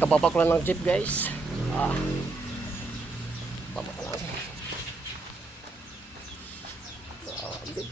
Kababa ko lang ng jeep guys. Baba ko lang. Grabe.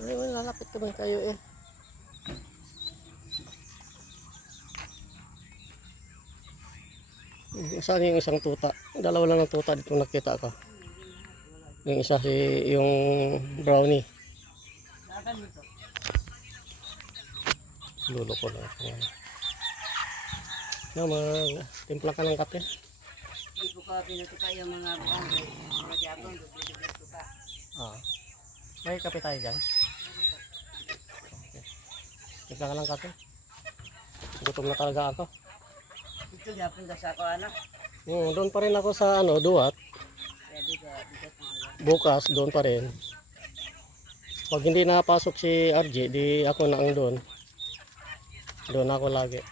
Ay, lalapit naman kayo eh. Saan yung isang tuta? Dalawa lang ng tuta dito nakita ko. Yung isa si yung brownie. Lulo ko lang. Naman, timpla ka ng kape. Hindi ko pa pinutuka yung mga buwan. Mga Japon, pinutuka. May kape tayo dyan. Timpla ka ng kape. Gutom na talaga ako. Dito Japon ka sa ako anak. Doon pa rin ako sa Duat. Kaya dito, bigat ng ulan. Bukas doon pa rin. Pag hindi napasok si RJ, di ako na ang doon. Doon ako lagi.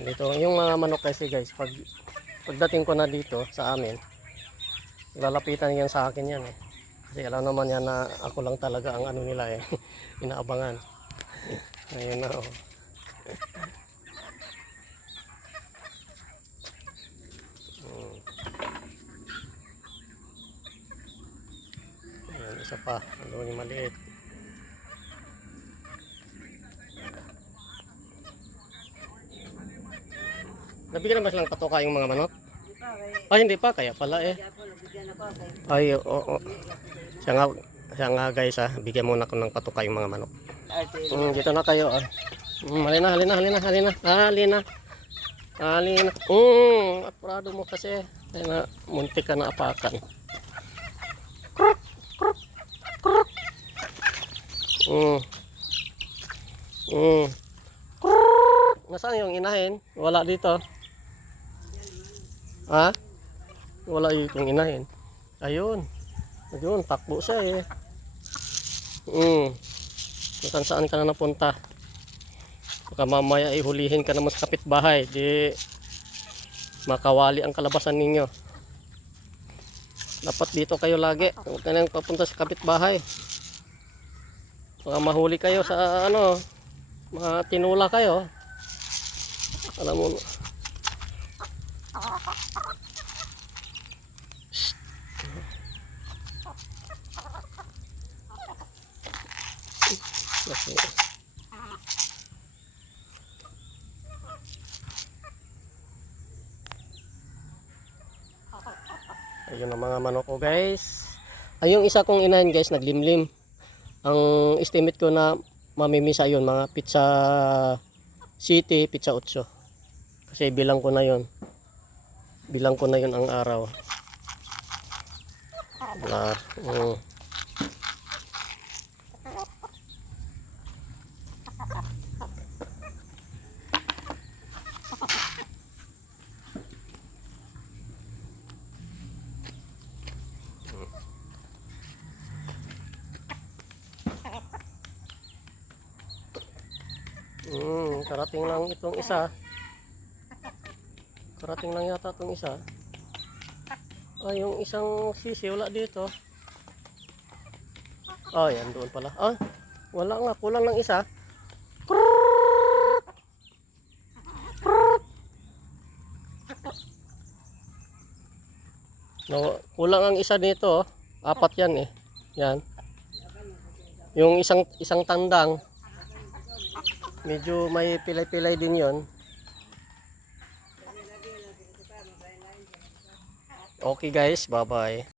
Dito yung mga manok kasi guys, pagdating ko na dito sa amin, lalapitan yan sa akin yan eh. Kasi alam naman yan na ako lang talaga ang ano nila eh, inaabangan. Ayun na oh. Ayan, isa pa, doon yung maliit. Nabigyan na ba silang patoka yung mga manok? Hindi pa, kaya Ay, hindi pa. Kaya pala eh. Japon, nabigyan ako. Ay, oo. Siya nga guys bigyan muna ko ng patoka yung mga manok. Dito na kayo ah. Halina. Apurado mo kasi. Kaya na, muntik ka na apakan. Kruk, kruk, kruk. Kruk. Nasaan yung inahin? Wala dito. Ha? Wala itong inahin. Ayun. Ayun, takbo siya eh. Kung saan ka na napunta. Baka mamaya ihulihin ka naman sa kapitbahay. Di makawali ang kalabasan ninyo. Dapat dito kayo lagi. Huwag ka nang papunta sa kapitbahay. Baka mahuli kayo sa mga tinula kayo. Alam mo. Okay. Ayun ang mga manok ko guys. Ay yung isa kong inahin guys naglimlim. Ang estimate ko na mamimisa yun mga pizza city, pizza 8. Kasi bilang ko na yun. Bilang ko na yun ang araw. Karating lang itong isa. Karating lang yata itong isa. Ay, yung isang sisi wala dito. Oh, yan doon pala. Ah, wala nga, kulang ng isa. No, kulang ang isa nito, oh. Apat yan eh. Yan. Yung isang tandang, medyo may pilay-pilay din yon. Okay guys, bye-bye.